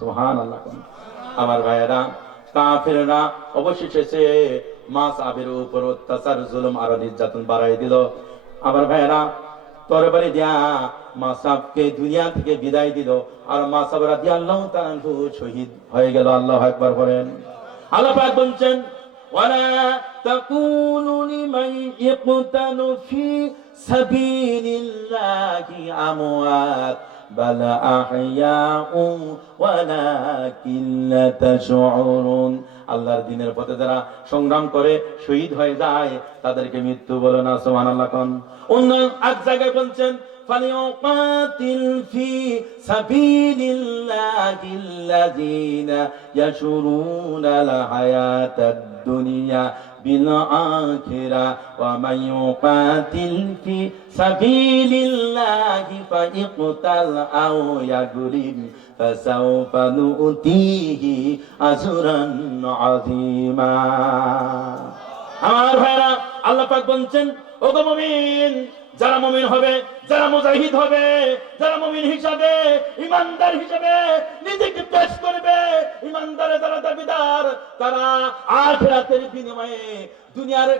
সুবহানাল্লাহ। আমার ভাইয়েরা, কাফেররা অবশেষে মাসআবের উপর অত্যাচার, জুলুম আর নির্যাতন বাড়াই দিল। আমার ভাইয়েরা, তরবারি দিয়া মাসআবকে দুনিয়া থেকে বিদায় দিল, আর মাসআব রাদিয়াল্লাহু তাআলা শহীদ হয়ে গেল। আল্লাহু আকবার বলেন। আল্লাহ পাক বলছেন, ওয়ালা তাকুলু লিমান ইয়াকতালু ফি সাবিলিল্লাহি আমওয়াত বাল আহইয়াউ ওয়ালাকিন লা তাশউরুন। আল্লাহর দ্বীনের পথে যারা সংগ্রাম করে শহীদ হয়ে যায় তাদেরকে মৃত্যু বলে না। সুবহানাল্লাহ। অন্য এক জায়গায় বলছেন, ফালিউকাতিল ফি সাবিলিল্লাহিল্লাযীনা ইয়াশরুনাল হায়াতাদ দুনিয়া বিল আখিরা ওয়া মান ইউকাতিল ফি সাবিলিল্লাহি ফাইকতাল আও ইয়াগরিব ফাসাউফা নুতিহি আজরান আযীমা। আমার ভাইরা, আল্লাহ পাক বলছেন, ওগো মুমিন, যারা মুমিন হবে, যারা মুজাহিদ হবে, যারা মুমিন হিসাবে, ইমানদার হিসাবে নিজেকে পেশ করবে, ইমানদারে যারা দাবিদার, তারা আখিরাতের বিনিময়ে দুনিয়ার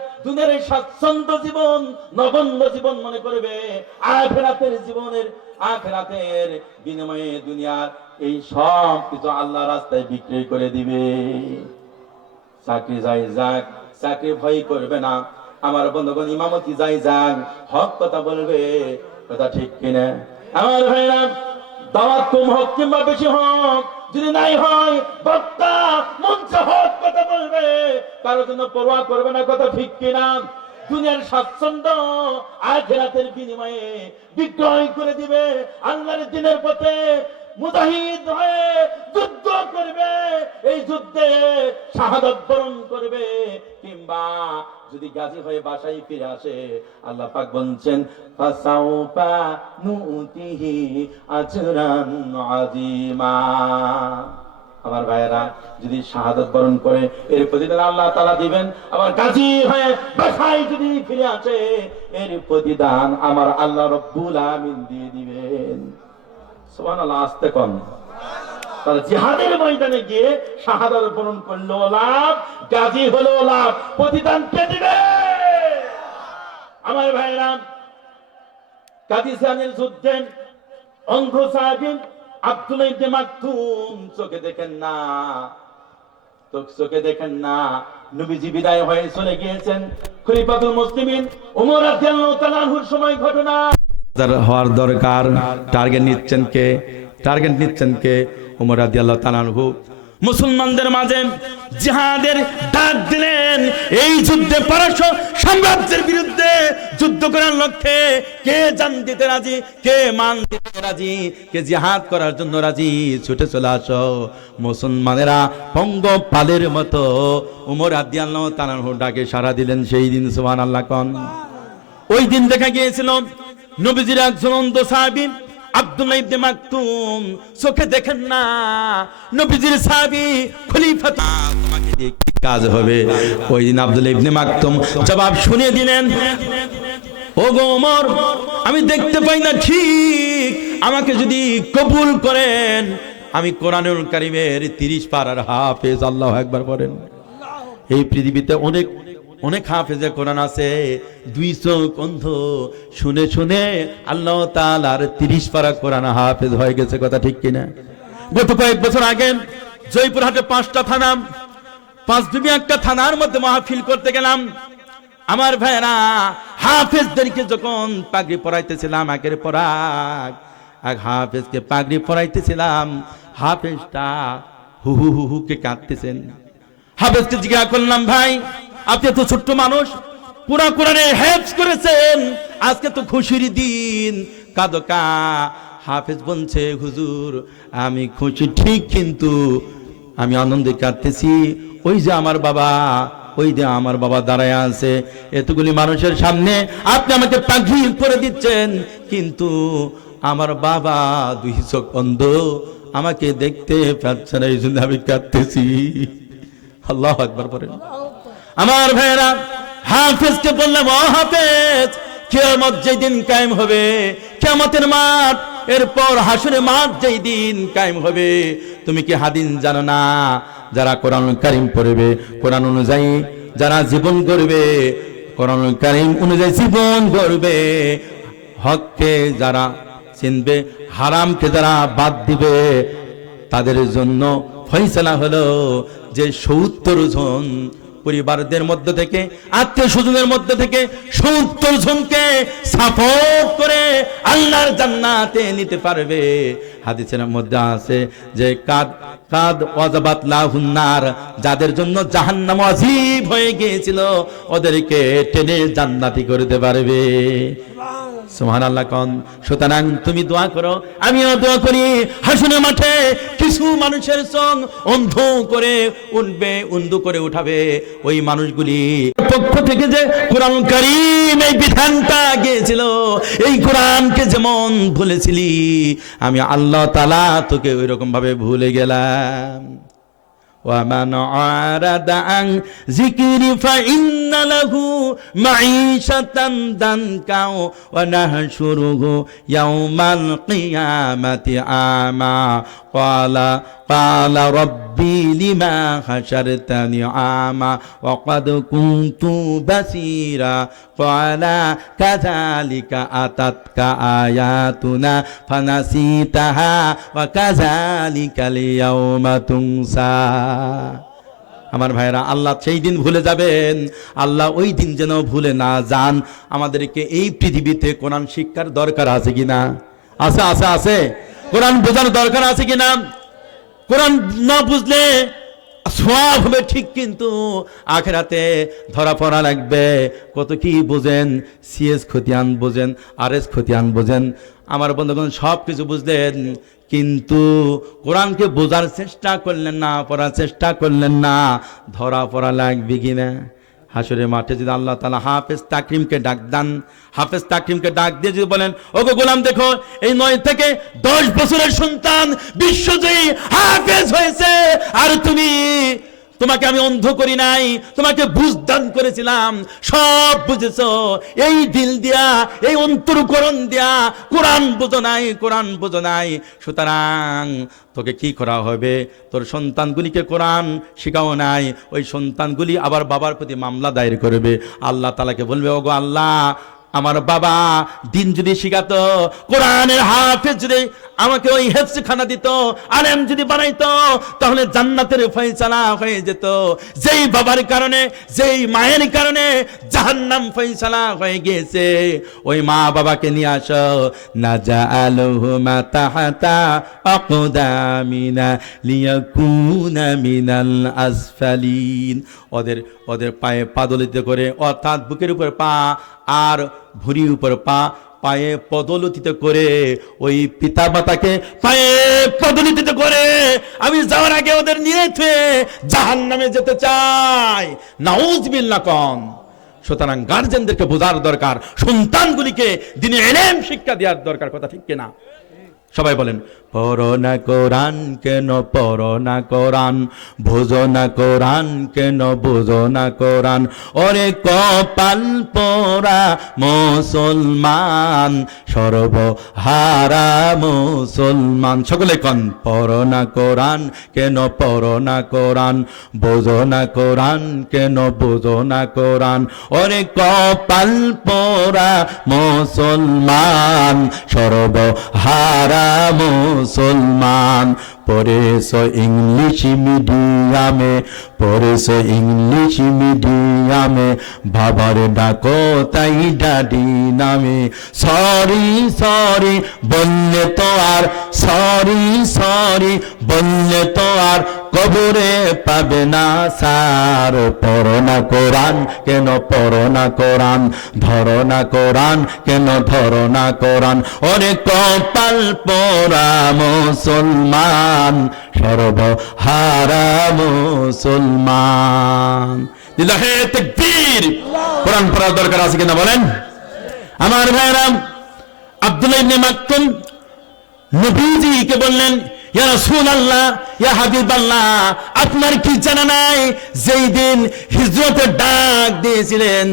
স্বাচ্ছন্দ্য জীবন নগণ্য জীবন মনে করবে। আখিরাতের বিনিময়ে দুনিয়ার এই সব কিছু আল্লাহ রাস্তায় বিক্রি করে দিবে। চাকরি যাই যাক, চাকরি ভয় করবে না। আমার বন্ধুগণ, ইমামতি যাই যাক, হক কথা বলবে। কথা ঠিক কিনা? আমার ভাইরা, দাওয়াত কম হোক কিংবা বেশি হোক, যদি নাই হয়, বক্তা মঞ্চে হক কথা বলবে, কারোর জন্য পরোয়া করবে না। কথা ঠিক কিনা? দুনিয়ার স্বাচ্ছন্দ্য আখিরাতের বিনিময়ে বিক্রয় করে দিবে। আল্লাহর দ্বীনের পথে মুজাহিদ হয়ে যুদ্ধ করবে, এই যুদ্ধে শাহাদাত বরণ করবে, কিংবা যদি গাজী হয়ে বাসায় ফিরে আসে, আল্লাহ পাক বলছেন, ফাসাউফা নুতিহি আজরান আযীমা। আমার ভাইয়েরা, যদি শাহাদাত বরণ করে, এর প্রতিদান আল্লাহ তাআলা দিবেন। আবার গাজী হয়ে বাসায় যদি ফিরে আসে, এর প্রতিদান আমার আল্লাহ রাব্বুল আমিন দিয়ে দিবেন। সুবহানাল্লাহ। আস্তে কোন। তাহলে জিহাদের ময়দানে গিয়ে শাহাদাত বরণ করলো লাভ, গাজী হলো লাভ, প্রতিদান কে দিবে? আমার ভাইরা, কাদিসিয়ানের যুদ্ধে অন্ধ সাহাবী আব্দুল্লাহ ইবনে মাকতুম চোখে দেখেন না, নবীজি বিদায় হয়ে চলে গিয়েছেন। খলিফাতুল মুসলিমিন ওমর রাদিয়াল্লাহু তাআলা আনহুর সময় ঘটনা হওয়ার দরকার। টার্গেট নিচ্ছেন কে? ওমর রাদিয়াল্লাহু তাআলা আনহু মুসলমানদের মাঝে জিহাদের ডাক দিলেন। এই যুদ্ধে পারস্য সাম্রাজ্যের বিরুদ্ধে যুদ্ধ করার লক্ষ্যে কে জান দিতে রাজি, কে মান দিতে রাজি, কে জিহাদ করার জন্য রাজি, ছুটে চলে আসো। মুসলমানেরা পঙ্গপালের মতো ওমর রাদিয়াল্লাহু তাআলা আনহু ডাকে সাড়া দিলেন সেই দিন। সুবহানাল্লাহ। কোন ওই দিন দেখা গিয়েছিল নবীজির একজন অন্ধ সাহাবী আব্দুল্লাহ ইবনে মাকতুম চোখে দেখেন না। নবীজির সাহাবী খলিফা, তোমাকে দিয়ে কি কাজ হবে? ওই দিন আব্দুল্লাহ ইবনে মাকতুম জবাব শুনিয়ে দিলেন, ওগো ওমর, আমি দেখতে পাই না ঠিক, আমাকে যদি কবুল করেন, আমি কোরআনুল কারীমের 30 পারার হাফেজ। আল্লাহু আকবার বলেন। এই পৃথিবীতে অনেক হাফেজে কোরআন আছে, 2 চোখ অন্ধ, শুনে শুনে আল্লাহ তাআলার 30 পারা কোরআন হাফেজ হয়ে গেছে। কথা ঠিক কিনা? গত কয়েক বছর আগে জয়পুরহাটে 5টা থানা, 5 বিবি একটা থানার মধ্যে মাহফিল করতে গেলাম। আমার ভাইরা, হাফেজদেরকে যখন পাগড়ি পরাইতেছিলাম, একের পর এক হাফেজকে পাগড়ি পরাইতেছিলাম, হাফেজটা হু হু হু কে কাঁদতেছেন। হাফেজকে জিজ্ঞাসা করলাম, ভাই আপনি তো ছোট্ট মানুষ, পুরা কোরআনে হেফজ করেছেন, আজকে তো খুশির দিন, কাঁদো কা? হাফেজ বলছে, হুজুর আমি খুশি ঠিক, কিন্তু আমি আনন্দে কাঁদতেছি। ওই যে আমার বাবা দাঁড়ায় আছে, এতগুলি মানুষের সামনে আপনি আমাকে পাগড়ি পরে দিচ্ছেন, কিন্তু আমার বাবা 2 চোখ অন্ধ, আমাকে দেখতে পাচ্ছে না, এই জন্য আমি কাঁদতেছি। আল্লাহু আকবার বলেন। আমার ভাইরা, হাফেজকে বললাম, ও হাফেজ, কিয়ামত যেই দিন কায়েম হবে, কিয়ামতের মাঠ, এরপর হাসরের মাঠ যেই দিন কায়েম হবে, তুমি কি হাদিস জানো না? যারা কোরআনুল কারীম পড়বে, কোরআন অনুযায়ী যারা জীবন করবে, কোরআনুল কারীম অনুযায়ী জীবন করবে, হককে যারা চিনবে, হারামকে যারা বাদ দিবে, তাদের জন্য ফয়সালা হলো যে 70 জন পরিবারদের মধ্যে থেকে, আত্মীয় স্বজনের মধ্যে থেকে 70 জনকে সাপোর্ট করে আল্লাহর জান্নাতে নিতে পারবে। হাদিসের মধ্যে আছে যে কাদ ওয়াজাবাত লাহুন নার, যাদের জন্য জাহান্নাম ওয়াজিব হয়ে গিয়েছিল ওদেরকে টেনে জান্নাতি করতে পারবে। সুবহানাল্লাহ কোন। সুতরাং তুমি দোয়া করো, আমিও দোয়া করি, হাসরের মাঠে কিছু মানুষের সঙ্গ অন্ধ করে উঠবে, অন্ধ করে উঠাবে ওই মানুষগুলি পক্ষ থেকে যে কোরআন কারীম এই বিধানটা গিয়েছিল, এই কোরআনকে যেমন ভুলেছিলি, আমি আল্লাহ তাআলা তোকে ওই রকম ভাবে ভুলে গেলাম। وَمَنْ أَعْرَضَ عَنْ ذِكْرِي فَإِنَّ لَهُ مَعِيشَةً ضَنكًا وَنَحْشُرُهُ يَوْمَ الْقِيَامَةِ أَعْمَى قال ربي لما حشرتني أعمى وقد كنت بصيرا قال كذلك أتتك آياتنا فنسيتها وكذلك اليوم تنسى। আমার ভাইরা, আল্লাহ সেই দিন ভুলে যাবেন, আল্লাহ ওই দিন যেন ভুলে না যান। আমাদেরকে এই পৃথিবীতে কোরআন শিক্ষার দরকার আছে কিনা? আছে আছে আছে। কোরআন বোঝার দরকার আছে কিনা? কোরআন না বুঝলে সওয়াব হবে ঠিক, কিন্তু আখিরাতে ধরা পড়া লাগবে। কত কি বোঝেন, সিএস খতিয়ান বোঝেন, আরএস খতিয়ান বোঝেন, আমার বন্ধুগণ সব কিছু বুঝলেন, কিন্তু কোরআনকে বোঝার চেষ্টা করলেন না, পড়ার চেষ্টা করলেন না, ধরা পড়া লাগবে কিনা? হাসরের মাঠে যদি আল্লাহ তাআলা হাফেজ তাকরিমকে ডাক দেন, হাফেজ তাকরিমকে ডাক দিয়ে যদি বলেন, ওগো গোলাম দেখো, এই 9 থেকে 10 বছরের সন্তান বিশ্বজয়ী হাফেজ হয়েছে, আর তোমাকে আমি অন্ধ করি নাই, তোমাকে বুঝদান করেছিলাম, সব বুঝেছো, এই দিল দিয়া, এই অন্তরকরণ দিয়া কোরআন বোঝো নাই, কোরআন বোঝো নাই। সুতরাং তোকে কি করা হবে? তোর সন্তানগুলিকে কোরআন শিখাও নাই, ওই সন্তানগুলি আবার বাবার প্রতি মামলা দায়ের করবে। আল্লাহ তাআলাকে বলবে, ওগো আল্লাহ, আমার বাবা দিন যদি শিখাতো, কোরআনের হাফেজ যদি আমাকে ওই হেফজখানা দিত, আলেম যদি বানাইতো, তাহলে জান্নাতের ফয়সালা হয়ে যেত। যেই বাবার কারণে, যেই মায়ের কারণে জাহান্নাম ফয়সালা হয়ে গিয়েছে, ওই মা বাবাকে নিয়ে আসো। নাজাআলুহুমা তাহাতা আকদামিনা লিয়াকুনা মিনাল আসফালিন। ওদের পায়ে পাদলিত করে, অর্থাৎ বুকের উপর পা আর ভুঁড়ির উপর পা, পায়ে পদলিত করে, ওই পিতা মাতাকে পায়ে পদলিত করে আমি যাওয়ার আগে ওদের নিয়ে জাহান্নামে যেতে চাই। নাউজুবিল্লাহ কোন। সুতরাং গার্জেনদেরকে বোঝার দরকার, সন্তানগুলিকে দ্বীনে ইলম শিক্ষা দেওয়ার দরকার, কথা ঠিক কিনা? সবাই বলেন, পড়ো না কোরআন কেন পড়ো না কোরআন, বোঝো না কোরআন কেন বোঝো না কোরআন, ওরে কপাল পোড়া মুসলমান, সর্বহারা মুসলমান। সকলে কন, পড়ো না কোরআন কেন পড়ো না কোরআন, বোঝো না কোরআন কেন বোঝো না কোরআন, ওরে কপাল পোড়া মুসলমান, সর্বহারা মুসলমান। পড়েছো ইংলিশ মিডিয়ামে, পড়েছো ইংলিশ মিডিয়ামে, বাবার ডাকো তাই ডাডি নামে। সরি সরি বললে তো আর, সরি সরি বললে তো আর কবরে পাবে না সার। পড়ো না কোরআন কেন পড়ো না কোরআন, ধরো না কোরআন কেন ধরো না কোরআন, ওরে কপাল পোড়া মুসলমান, সর্বহারা মুসলমান। লিল্লাহে তাকবীর। কোরআন পড়ার দরকার আছে কিনা বলেন? আমার ভাইরা, আব্দুল্লাহ ইবনে মাকতুম নবীজিকে বললেন, ইয়া রাসূলুল্লাহ, ইয়া হাবিবাল্লাহ, আপনার কি জানা নাই যেই দিন হিজরতের ডাক দিয়েছিলেন,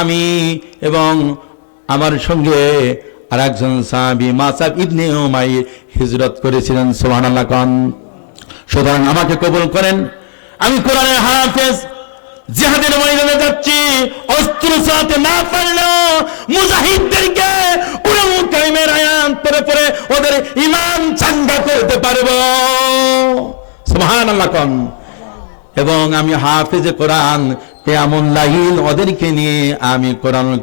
আমি এবং আমার সঙ্গে আরেকজন সাহাবী মাসাব ইবনে উমাইর হিজরত করেছিলেন। সুবহানাল্লাহ কোন। সুতরাং আমাকে কবুল করেন, আমি কোরআনের হাফেজ, জিহাদের ময়দানে যাচ্ছি, অস্ত্র চালাতে না পারলেও মুজাহিদদেরকে কোরআন কারিমের আয়াত পড়ে পড়ে ওদের ঈমান চাঙ্গা করতে পারবো। সুবহানাল্লাহ কোন। এবং আমি হাফেজে কোরআন, কিয়ামুল লাইল ওদেরকে নিয়ে আমি কোরআনুল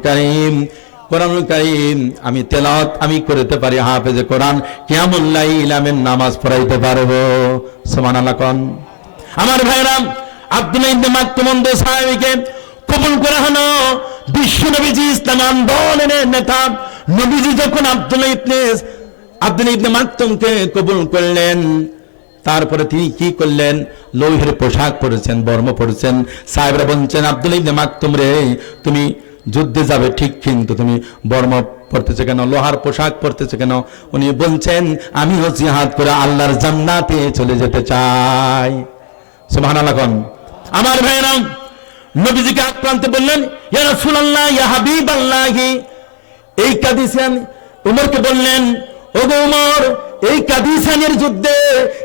কারীম আমি তেলাওয়াত আমি করতে পারি, হাফেজে কোরআন কিয়ামুল লাইল আমি নামাজ পড়াইতে পারবো। সুবহানাল্লাহ কোন। আমার ভাইরা, আব্দুল্লাহ ইবনে মাকতুম সাহাবীকে কবুল করা হলো বিশ্ব নবীজি ইসলাম আন্দোলনের নেতা। নবীজি যখন আব্দুল্লাহ ইবনে মাকতুমকে কবুল করলেন, তারপরে তিনি কি করলেন? লৌহের পোশাক পরেছেন, বর্ম পরেছেন। সাহেবরা বলছেন, আব্দুল্লাহ ইবনে মাকতুম রে, তুমি যুদ্ধে যাবে ঠিক, কিন্তু তুমি বর্ম পড়তেছে কেন, লোহার পোশাক পরতেছে কেন? উনি বলছেন, আমিও জিহাদ করে আল্লাহর জান্নাতে চলে যেতে চাই। সুবহানাল্লাহ কোন। আমার ভাইরা, নবীজিকে আক্রান্ত বললেন, ইয়া রাসূলুল্লাহ, ইয়া হাবিবাল্লাহ। এই কাদিসিয়ান উমরকে বললেন, ওগো উমর, এই কাদিসিয়ানের যুদ্ধে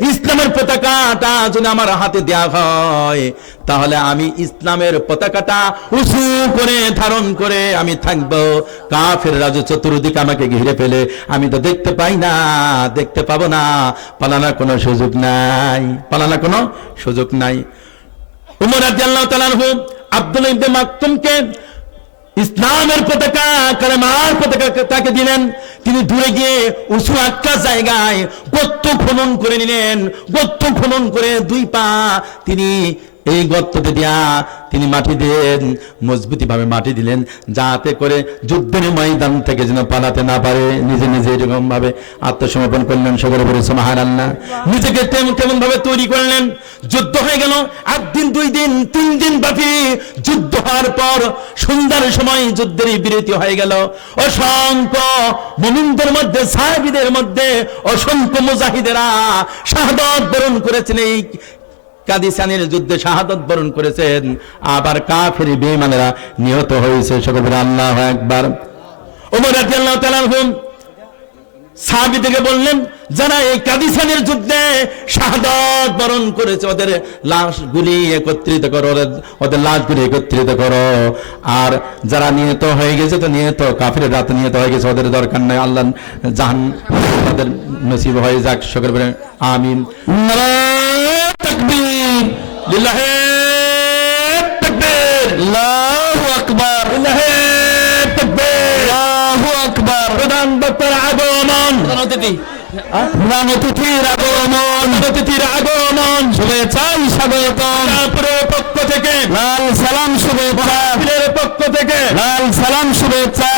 ইসলামের পতাকাটা যদি আমার হাতে দেয়া হয়, তাহলে আমি ইসলামের পতাকাটা উঁচু করে ধারণ করে আমি থাকবো। কাফের রাজু চতুর্দিকে আমাকে ঘিরে ফেলে, আমি তো দেখতে পাই না, দেখতে পাবো না, পালানোর কোনো সুযোগ নাই। উমর রাদিয়াল্লাহু তাআলা আনহু আব্দুল্লাহ ইবনে মাকতুমকে ইসলামের পতাকা, কালেমার পতাকা তাকে দিলেন। তিনি দূরে গিয়ে উঁচু একটা জায়গায় গর্ত খনন করে নিলেন। গর্ত খনন করে 2 পা তিনি এই গর্ততে দিয়া তিনি মাটি দিলেন, মজবুতি ভাবে মাটি দিলেন, যাতে করে যুদ্ধের ময়দান থেকে যেন পালাতে না পারে। নিজে নিজে এরকম ভাবে আত্মসমর্পণ করলেন। সকলে বলে সুবহানাল্লাহ। নিজেকে কেমন ভাবে তৈরি করলেন? যুদ্ধ হয়ে গেল 8 দিন, 2 দিন, 3 দিন ব্যাপী যুদ্ধ হওয়ার পর সন্ধ্যার সময় যুদ্ধের বিরতি হয়ে গেল। অসংখ্য মুমিনদের মধ্যে, সাহাবীদের মধ্যে অসংখ্য মুজাহিদেরা শাহাদাত বরণ করেছেন। এই কাদিসিয়ানের যুদ্ধে শাহাদাত বরণ করেছেন। আবার কাফের বেঈমানেরা নিহত হয়েছে। সকলে আল্লাহু আকবার। ওমর রাদিয়াল্লাহু তাআলা আনহু সাহাবীদেরকে বললেন, যারা এই কাদিসিয়ানের যুদ্ধে শাহাদাত বরণ করেছে ওদের লাশগুলি একত্রিত করো, ওদের লাশগুলি একত্রিত করো। আর যারা নিহত হয়ে গেছে, তো নিহত কাফের রাত নিহত হয়ে গেছে, ওদের দরকার নাই, আল্লাহ জাহান্নাম তাদের নসিব হয়ে যাক। সকলে বলেন আমিন। তাকবীর, লিল্লাহি তাকবীর, আল্লাহু আকবার, লিল্লাহি তাকবীর, আল্লাহু আকবার। প্রধান বক্তার আগমন, অতিথির আগমন, শুভেচ্ছাই স্বাগতম। তারপরে পক্ষ থেকে লাল সালাম শুভেচ্ছা, পক্ষ থেকে লাল সালাম শুভেচ্ছা।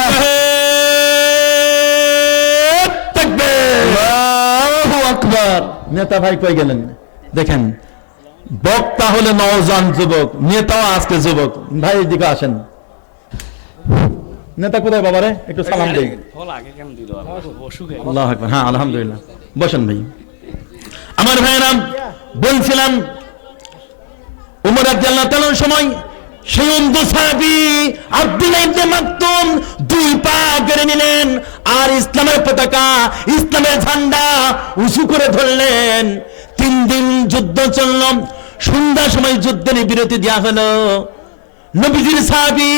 আল্লাহু আকবার। নেতা ভাই কই গেলেন? দেখেন, বক্তা হলে নওজোয়ান যুবক, নেতাও আজকে যুবক। ভাই এদিকে আসেন। নেতা কোথায় বাবারে? একটু সালাম দেই। আল্লাহু আকবার। হ্যাঁ, আলহামদুলিল্লাহ। বসেন ভাই। আমার ভাইরা, বলছিলাম ওমর রাদিয়াল্লাহু তাআলার সময় সেই অন্ধ সাহাবী আব্দুল্লাহ ইবনে মাকতুম 2 পা কেড়ে নিলেন, আর ইসলামের পতাকা, ইসলামের ঝান্ডা উঁচু করে ধরলেন। 3 দিন যুদ্ধ চলল। সন্ধ্যার সময় যুদ্ধের বিরতি দেওয়া হলো। নবীজির সাহাবী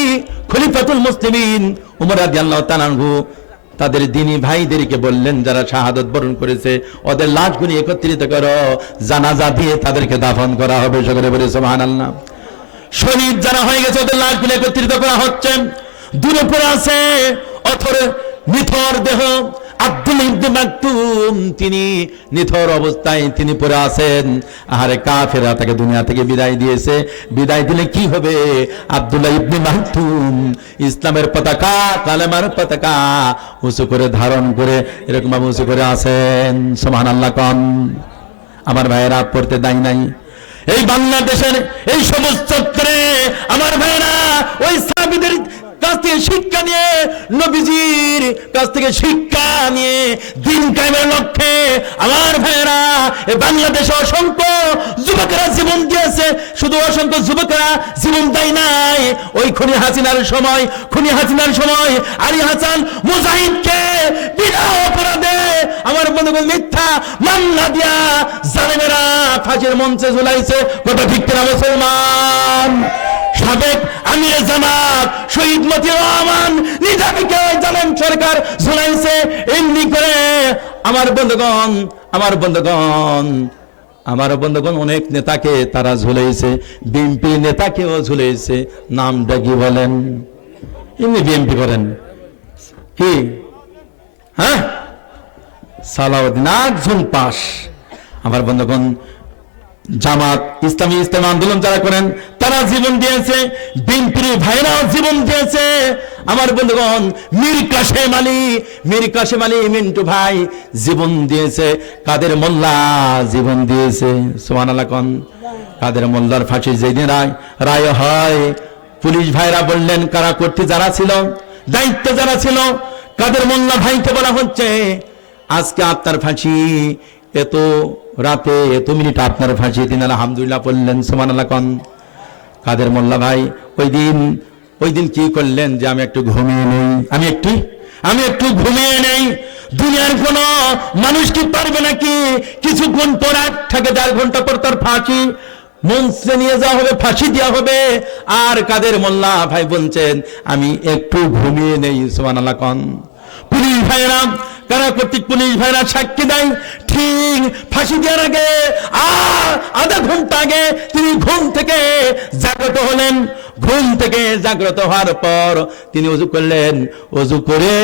খলিফাতুল মুসলিমিন ওমর রাদিয়াল্লাহু তাআলা আনহু তাদের দ্বীনি ভাইদেরকে বললেন, যারা শাহাদাত বরণ করেছে ওদের লাশগুলি একত্রিত করো, জানাজা দিয়ে তাদেরকে দাফন করা হবে। সকলে বলে সুবহানাল্লাহ। শহীদ যারা হয়ে গেছে ওদের লাশগুলি একত্রিত করা হচ্ছে। দূরে পড়ে আছে নিথর দেহ আব্দুল্লাহ ইবনে মাকতুম, তিনি নিথর অবস্থায় তিনি পড়ে আছেন। আরে কাফেররা তাকে দুনিয়া থেকে বিদায় দিয়েছে। বিদায় দিলে কি হবে? আব্দুল্লাহ ইবনে মাকতুম ইসলামের পতাকা, কালেমার পতাকা উঁচু করে ধারণ করে এরকম ভাবে উঁচু করে আছেন। সুবহানাল্লাহ কোন। আমার ভাইয়েরা পড়তে দায় নাই। এই বাংলাদেশের এই সবুজ চত্বরে আমার ভাইয়েরা ওই সাহাবীদের কাছ থেকে শিক্ষা নিয়ে, নবীজির কাছ থেকে শিক্ষা নিয়ে দিন কায়েমের লক্ষ্যে আমার ভাইয়েরা এই বাংলাদেশে অসংখ্য যুবকেরা জীবন দিয়েছে। শুধু অসংখ্য যুবকেরা জীবন দেয় নাই, ওই খুনি হাসিনার সময় আলী হাসান মুজাহিদকে বিনা অপরাধে আমার বন্ধুগণ মিথ্যা মামলা দিয়া জালেমেরা ফাঁসির মঞ্চে ঝুলাইছে। কথা ঠিক কিনা মুসলমান? সাবেক আমির জামাত শহীদ মতিউর রহমান নিজামীকে জালেম সরকার ঝুলাইছে। এমনি করে আমার বন্ধুগণ অনেক নেতাকে তারা ঝুলাইছে। বিএনপি নেতাকেও ঝুলাইছে। নামটা কি বলেন? এমনি বিএনপি করেন কি? হ্যাঁ, সালাউদ্দিন একজন পাশ। আমার বন্ধুগণ জামাত ইসলামী আন্দোলন যারা করেন তারা জীবন দিয়েছে, বিএনপির ভাইরাও জীবন দিয়েছে। আমার বন্ধুগণ মীর কাশেম আলী মিন্টু ভাই জীবন দিয়েছে, কাদের মোল্লা জীবন দিয়েছে। সুবহানাল্লাহ কোন? কাদের মোল্লার ফাঁসি যেদিন রায় হয়, পুলিশ ভাইরা বললেন কারা কর্তৃ যারা ছিল, দায়িত্ব যারা ছিল, কাদের মোল্লা ভাইকে বলা হচ্ছে আজকে আপনার ফাঁসি, এত রাতে এত মিনিট আপনার ফাঁসি। তিনি আলহামদুলিল্লাহ বললেন। সুবহানাল্লাহ কোন? কাদের মোল্লা ভাই ওই দিন কি করলেন যে আমি একটু ঘুমিয়ে নেই, আমি একটু ঘুমিয়ে নেই। দুনিয়ার কোন মানুষ কি পারবে নাকি কিছুক্ষণ পর 8 থেকে 4 ঘন্টা পর তার ফাঁসি মঞ্চে নিয়ে যাওয়া হবে, ফাঁসি দেওয়া হবে। আর কাদের মোল্লা ভাই বলছেন আমি একটু ঘুমিয়ে নেই। সুবহানাল্লাহ কোন? পুলিশ ভাইরা, কারা কর্তৃক পুলিশ ভাইরা সাক্ষী দেয়, ঠিক ফাঁসি দেওয়ার আগে আধা ঘন্টা আগে তিনি ঘুম থেকে জাগ্রত হলেন। ঘুম থেকে জাগ্রত হওয়ার পর তিনি ওযু করলেন, ওযু করে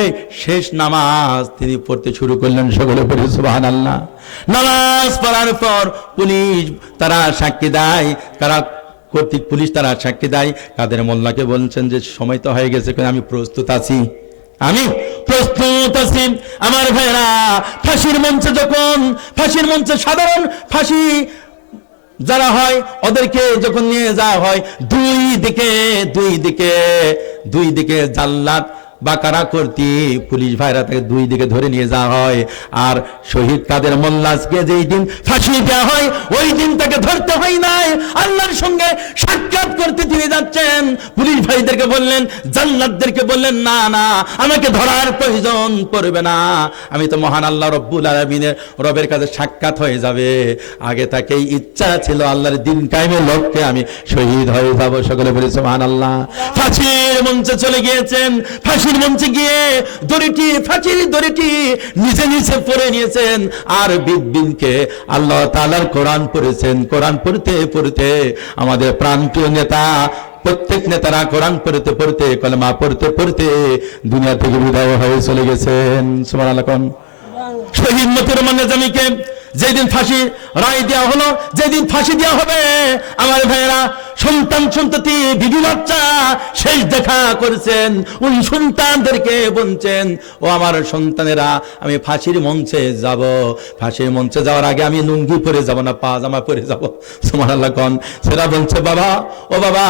শেষ নামাজ তিনি পড়তে শুরু করলেন। সকলে পড়ে সুবহানাল্লাহ। নামাজ পড়ার পর পুলিশ তারা সাক্ষী দেয়, কারা কর্তৃক পুলিশ তারা সাক্ষী দেয়। কাদের মোল্লাকে বলছেন যে সময় তো হয়ে গেছে, আমি প্রস্তুত আছি। আমার ভাইরা ফাঁসির মঞ্চে সাধারণ ফাঁসি যারা হয় ওদেরকে যখন নিয়ে যাওয়া হয়, দুই দিকে জাল্লাদ বা কারা কর্তৃ পুলিশ ভাইরা তাকে 2 দিকে ধরে নিয়ে যাওয়া হয়। আর শহীদ কাদের মোল্লাকে যেই দিন ফাঁসি দেওয়া হয় ওই দিন তাকে ধরতে হয় নাই, আল্লাহর সঙ্গে সাক্ষাৎ করতে তিনি যাচ্ছেন। পুলিশ ভাইদেরকে বললেন, জাল্লাদদেরকে বললেন না আমাকে ধরার প্রয়োজন পড়বে না, আমি তো মহান আল্লাহ রব্বুল আলামিনের রবের কাছে সাক্ষাৎ হয়ে যাবে। আগে তাকেই ইচ্ছা ছিল আল্লাহর দিন কায়েমের লক্ষ্যে আমি শহীদ হয়ে যাব। সকলে বলি সুবহানাল্লাহ। ফাঁসির মঞ্চে চলে গিয়েছেন। ফাঁসির মঞ্চে গিয়ে ফাঁসির দড়িটি নিচে পড়ে নিয়েছেন। আর বিনকে আল্লাহ তাআলার কোরআন পড়েছেন। কোরআন পড়তে আমাদের প্রাণপ্রিয় নেতা, প্রত্যেক নেতারা কোরআন পড়তে কলেমা পড়তে দুনিয়া থেকে বিদায় হয়ে চলে গেছেন। সুবহানাল্লাহ। শহীদ মতিউর রহমান নিজামীকে যেদিন ফাঁসি রায় দেওয়া হলো, যেদিন ফাঁসি দেওয়া হবে, আমার ভাইয়েরা সন্ততি বিবি বাচ্চা শেষ দেখা করেছেন। উনি সন্তানদেরকে বলছেন, ও আমার সন্তানেরা আমি ফাঁসির মঞ্চে যাব, ফাঁসির মঞ্চে যাওয়ার আগে আমি লুঙ্গি পরে যাব না, পাজামা পরে যাব। সুবহানাল্লাহ কোন? সেরা বলছে বাবা, ও বাবা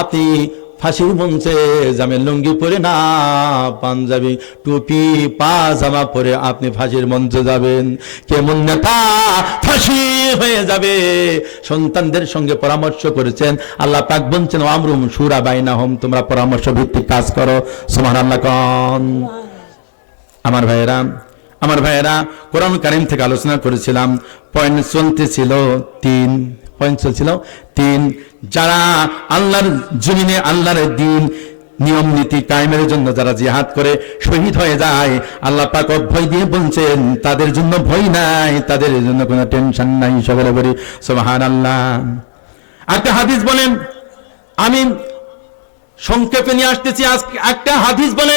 আপনি ফাঁসির মঞ্চে যাবেন লুঙ্গি পরে না, পাঞ্জাবি টুপি পাজামা পরে আপনি ফাঁসির মঞ্চে যাবেন। কেমন নেতা ফাঁসি হয়ে যাবে। সন্তানদের সঙ্গে পরামর্শ করেছেন। আল্লাহ পাক বলছেন আমরুম শুরা বাইনাহুম, তোমরা পরামর্শ ভিত্তিক কাজ করো। সুবহানাল্লাহ কোন? আমার ভাইয়েরা কোরআন কারীম থেকে আলোচনা করেছিলাম। পয়েন্ট চলতেছিল 3 যারা আল্লাহর জমিনে আল্লাহর দ্বীন নিয়ম নীতি কায়েমের জন্য যারা জিহাদ করে শহীদ হয়ে যায়, আল্লাহ পাক ভয় দিয়ে বলছেন তাদের জন্য ভয় নাই, তাদের জন্য কোনো টেনশন নাই। সকলে বলি সুবহানাল্লাহ। একটা হাদিস বলেন, আমি সংক্ষেপে নিয়ে আসতেছি। একটা হাদিস বলে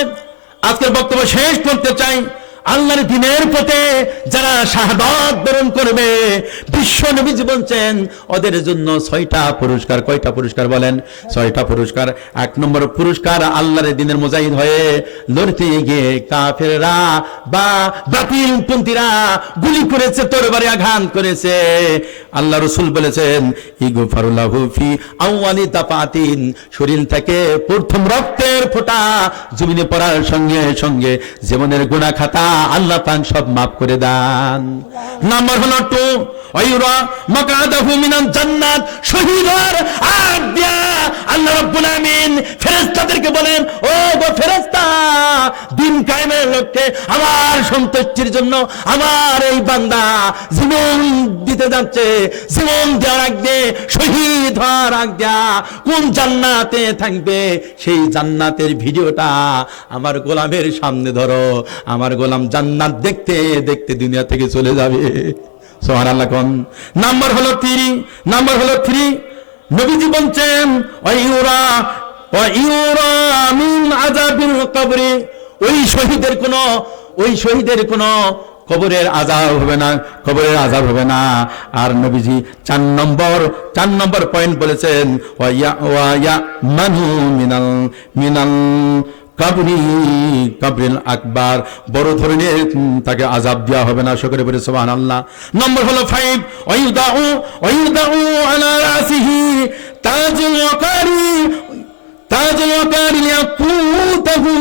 আজকের বক্তব্য শেষ করতে চাই। আল্লাহর দ্বীনের পথে যারা শাহাদাত বরণ করবে, বিশ্ব নবীজি বলছেন ওদের জন্য 6টা পুরস্কার। কয়টা পুরস্কার বলেন? 6টা পুরস্কার। 1 নম্বর পুরস্কার, আল্লাহর দ্বীনের মুজাহিদ হয়ে লড়তে গিয়ে কাফেররা বা বাতিলপন্থীরা গুলি করেছে, তরবারি আঘাত করেছে, আল্লাহ রাসূল বলেছেন ইগফারু লাহু ফি আউয়ালি তাফাতিন, শরীর থেকে প্রথম রক্তের ফোঁটা জমিনে পড়ার সঙ্গে সঙ্গে জীবনের গুনাহ খাতা আল্লাহ পাক সব মাফ করে দেন। নাম্বার হলো 2, ওয়াইরা মাকাদাহু মিনাল জান্নাত, শহীদ হওয়ার আগ দিয়া আল্লাহ রাব্বুল আমিন ফেরেশতাদেরকে বলেন, ও গো ফেরেশতা, দিন কায়েমের লক্ষ্যে আমার সন্তুষ্টির জন্য আমার এই বান্দা জীবন দিতে যাচ্ছে, জীবন দেওয়ার আগ দিয়ে, শহীদ হওয়ার আগ দিয়া কোন জান্নাতে থাকবে সেই জান্নাতের ভিডিওটা আমার গোলামের সামনে ধরো, আমার গোলাম জান্নাত দেখতে দেখতে দুনিয়া থেকে চলে যাবে। সুবহানাল্লাহ কোন। নাম্বার হলো 3, নবীজি বলছেন ওয়াইউরা মিন আযাবিল কবরি, ওই শহীদের কোনো কবরের আযাব হবে না। আর নবীজি 4 নম্বর পয়েন্ট বলেছেন, ওয়া মানু মিনাল কাবরিল আকবার, বড় ধরনের তাকে আযাব দেওয়া হবে না। সকলে বলে সুবহানাল্লাহ। নম্বর হলো 5, ওয়াইউদাউ আলা রাসিহি তাজুল ওয়াকারি লিয়াকুতাহু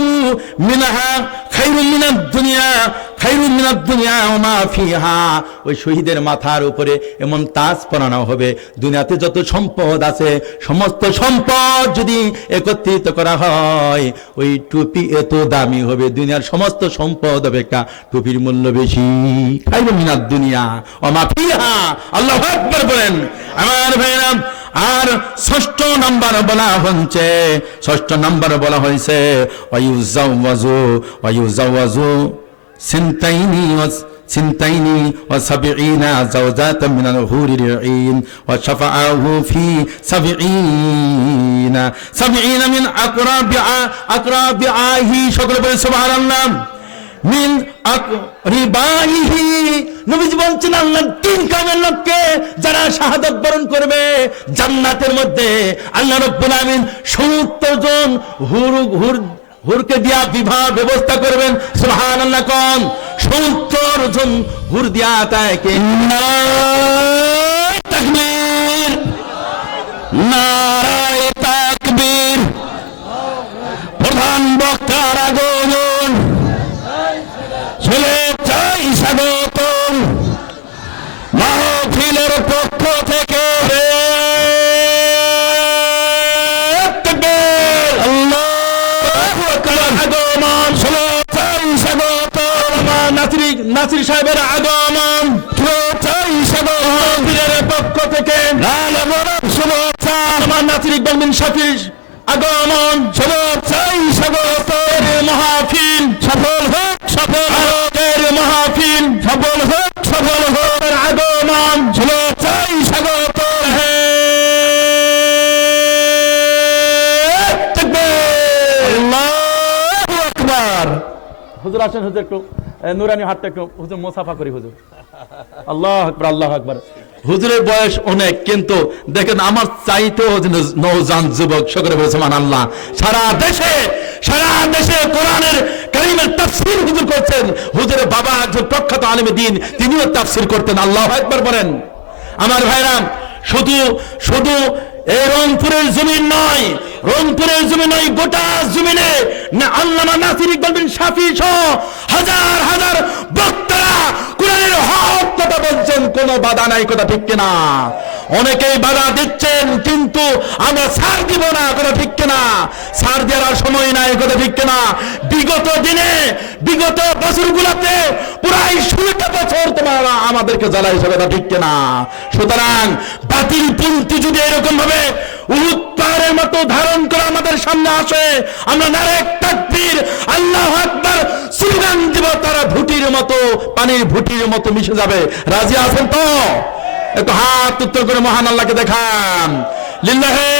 মিনহা খায়রুম মিনাদ দুনিয়া ওয়া মা ফিহা, ওই শহীদের মাথার উপরে এমন তাজ পরানো হবে, দুনিয়াতে যত সম্পদ আছে সমস্ত সম্পদ যদি একত্রিত করা হয় ওই টুপি এত দামি হবে, দুনিয়ার সমস্ত সম্পদ অপেক্ষা টুপির মূল্য বেশি। খায়রুম মিনাদ দুনিয়া ওয়া মা ফিহা, আল্লাহু আকবার বলেন আমার ভাইরা। আর 6 নম্বর বলা হয়েছে ওয়ায়ুজাওয়াজু সিনতাইনি ওয়া সাবঈনা যাওজাতাম মিনাল হুরিল আইন ওয়া শাফাআহু ফি সাবঈনা মিন আকরাবিআহি, সকলে বলে সুবহানাল্লাহ। মিন আকরিবাইহি, নবীজি বলছেন আল্লাহর দিন কায়েমের লক্ষ্যে যারা শাহাদাত বরণ করবে জান্নাতের মধ্যে আল্লাহ রাব্বুল আমিন 70 জন হুরকে দিয়া বিবাহ ব্যবস্থা করবেন। সুবহানাল্লাহ কোন। 70 জন হুর দিয়া তাকে নারায়ে তাকবীর, নারায়ে তাকবীর। প্রধান বক্তার আগমন, শুভেচ্ছাই স্বাগতম মাহফিলের পক্ষ থেকে। আগমন, শুভেচ্ছাই স্বাগতম নাসির সাহেবের আগমন, শুভেচ্ছাই স্বাগতম মাহফিলের পক্ষ থেকে। শুভেচ্ছা আমার নাসির ইকবাল বিন শাফির আগমন, শুভেচ্ছাই স্বাগতম। মাহফিল সফল হোক, মাহফিল সফল হোক, আগমন, শুভেচ্ছাই স্বাগত। আল্লাহু আকবার। হুজুর আসেন, হুজুর একটু নুরানি হাতটা একটু হুজুর মুসাফা করি। হুজুর আল্লাহু আকবার, আল্লাহু আকবার। হুজুরের বয়স অনেক, কিন্তু দেখেন আমার চাইতেও নওজোয়ান যুবক। সকলে বলে সুবহানাল্লাহ। সারা দেশে কোরআনের কারীমের তাফসীর হুজুর করছেন। হুজুরের বাবা একজন প্রখ্যাত আলেমে দ্বীন, তিনিও তাফসীর করতেন। আল্লাহু আকবার বলেন আমার ভাইরা। শুধু এই রংপুরের জমিন নয়, গোটা জমিনে আল্লামা নাসির ইকবাল বিন শাফি সহ হাজার হাজার বক্তারা কোরআনের হক কথা বলছেন, কোনো বাধা নাই। কথা ঠিক কিনা? অনেকেই বাধা দিচ্ছেন, কিন্তু আমরা ছাড় দিব না। কথা ঠিক কিনা? ছাড় দেওয়ার সময় নাই। কথা ঠিক কিনা? বিগত বছরগুলোতে প্রায় 16টা বছর তোমরা আমাদেরকে জ্বালাইছো। কথা ঠিক কিনা? সুতরাং বাতিল পন্থী যদি এরকম ভাবে উহুদ পাহাড়ের মতো ধারণ করে আমাদের সামনে আসে, আমরা নারে তাকবীর আল্লাহু আকবার স্লোগান দিব, তারা পানির ভুটির মতো মিশে যাবে। রাজি আছেন তো? একটু হাত উত্তর করে মহান আল্লাহকে দেখান। লিল্লাহে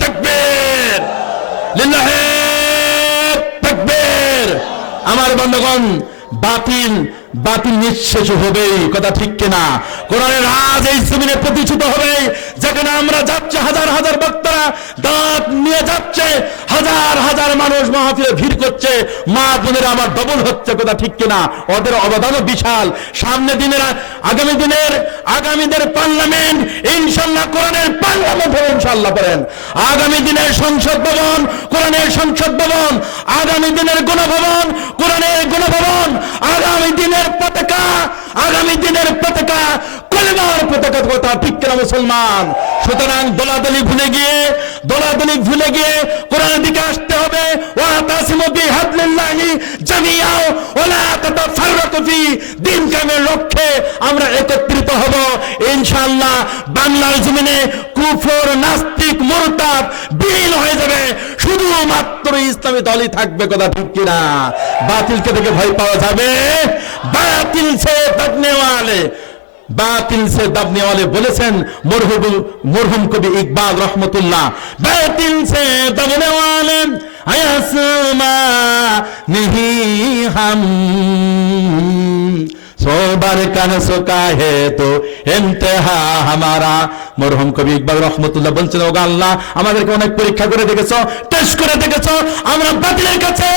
তাকবীর, লিল্লাহে তাকবীর। আমার বন্ধুগণ, বাতিল নিঃশেষ হবেই, কথা ঠিক কিনা? কোরআনের রাজ এই জমিনে প্রতিষ্ঠিত হবে, যেখানে আমরা যাচ্ছি হাজার হাজার বক্তারা দাঁত নিয়ে যাচ্ছে, হাজার হাজার মানুষ মাহফিলে ভিড় করছে, মা বোনেরা আমার ডবল হচ্ছে, কথা ঠিক কিনা? ওদের অবদানও বিশাল। সামনে দিনের আগামীদের পার্লামেন্ট ইনশাআল্লাহ কোরআনের পার্লামেন্ট হবে ইনশাআল্লাহ। বলেন আগামী দিনের সংসদ ভবন কোরআনের সংসদ ভবন, আগামী দিনের গণভবন কোরআনের গণভবন, আগামী দিনের পতাকা কলেমার পতাকা, কথা ঠিক কিনা মুসলমান? সুতরাং দলাদলি ভুলে গিয়ে কোরআনের দিকে আসতে হবে। ওয়াতাসিমু বিহাবলিল্লাহি জামিআ ওয়ালা তাতাফাররাকু ফি, দিন কায়েমের লক্ষ্যে আমরা একত্রিত হব ইনশাআল্লাহ। বাংলার জমিনে কুফর, নাস্তিক, মুরতাদ বিলীন হয়ে যাবে, শুধুমাত্র ইসলামী দলই থাকবে, কথা ঠিক কিনা? বাতিলকে দেখে ভয় পাওয়া যাবে? বাতিল সে দবনে वाले বলেছেন মরহুম কবি ইকবাল রহমতুল্লাহ, বাতিল সে দবনে वाले आसमा नहीं हम सोबर का सुका है तो इंतहा हमारा। মরহুম কবি ইকবাল রহমতুল্লাহ বলছেন, ওগো আল্লাহ আমাদেরকে অনেক পরীক্ষা করে দেখেছো, টেস্ট করে দেখেছো, আমরা বাতিলের কাছে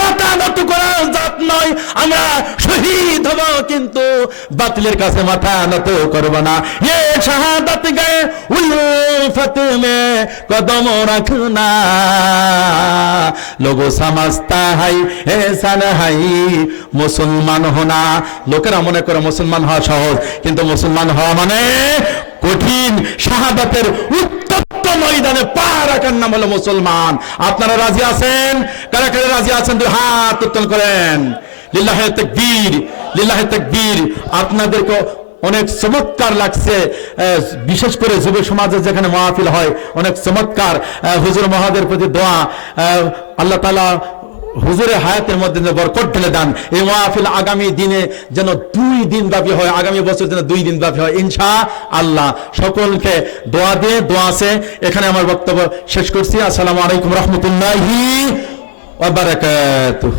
মাথা নত করার জাত নয়, আমরা শহীদ হব কিন্তু বাতিলের কাছে মাথা নত করব না। ये शहादत गए उल्फत में कदम रखना, लोगों समझता है ऐसा नहीं मुसलमान होना। লোকেরা মনে করে মুসলমান হওয়া সহজ, কিন্তু মুসলমান হওয়া মানে কঠিন। শাহাদাতের উত্তপ্ত ময়দানে পা রাখার নাম হলো মুসলমান। আপনারা রাজি আছেন? কারা কারা রাজি আছেন দুই হাত উত্তোলন করেন। লিল্লাহে তাকবীর, লিল্লাহে তাকবীর। আপনাদেরকে অনেক চমৎকার লাগছে, বিশেষ করে যুব সমাজে যেখানে মাহফিল হয় অনেক চমৎকার। হুজুর মহাদের প্রতি দোয়া, আল্লাহ তাআলা হুজুরের হায়াতের মধ্যে বরকত ঢেলে দেন। এই মাহফিল আগামী দিনে যেন 2 দিন ব্যাপী হয়, আগামী বছর যেন 2 দিন ব্যাপী হয় ইনশাআল্লাহ। সকলকে দোয়া আছে। এখানে আমার বক্তব্য শেষ করছি। আসসালামু আলাইকুম রহমতুল্লাহি ওয়া বারাকাতুহু।